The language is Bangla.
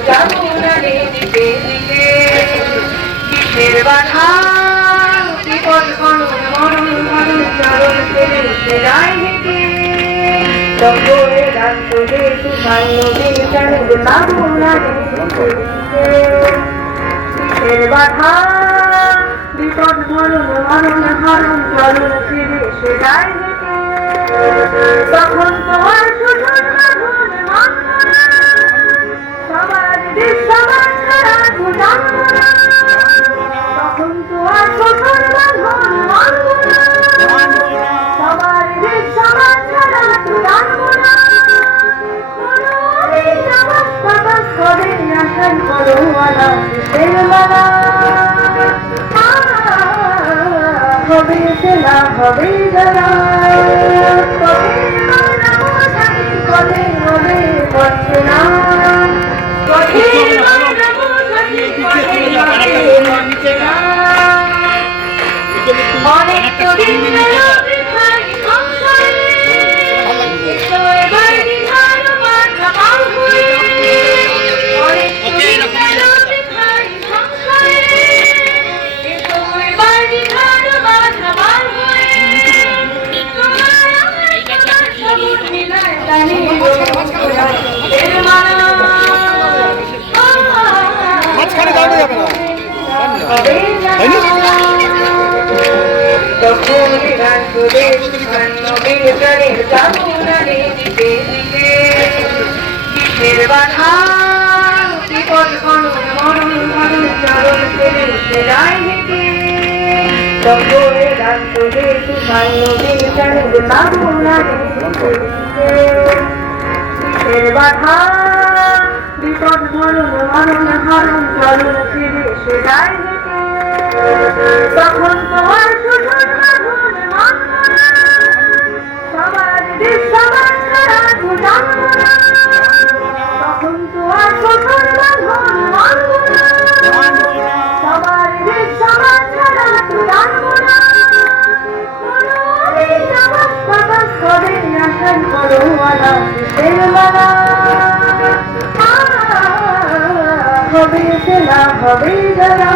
যমুনারে দিকে দিকে কিসের বাধা বিপদ করুন মরণ মরণ চরণ ছেড়ে উঠে যায় হেঁটে তবে রাত হে তুফান নদী চলে যমুনারে দিকে দিকে কিসের বাধা বিপদ মরণ মরণ হরণ চরণ ছেড়ে এসে যায় হেঁটে তখন তোমার সুজন বাঁধন মানব না সবার সবার ছাড়া জানব না তখন তোমার সুজন বাঁধন মানব না সবার সবার ছাড়া জানব না করে আশাই করো আলা কিসের মালা হবে সেনা হবে যারা কবে হবে পড়ছে না অনেক তো দিন মাঝখানে দাঁড়ানো যাবে না কিসের বাধা বিপদ করুন মরণ মরণ চরণ ছেড়ে উঠে যায় হেঁটে তবে রাত হে তুফান নদী চলে যমুনারে দিকে কিসের বাধা বিপদ মরণ মরণ হরণ চরণ ছেড়ে এসে যায় হেঁটে তখন তোমার সুজন বাঁধন মানব না সবার সবার ছাড়া জানব না তখন তোমার সুজন বাঁধন মানব না সবার সবার ছাড়া জানব না করে আশাই করো আলা কিসের মালা হবে সেনা হবে যারা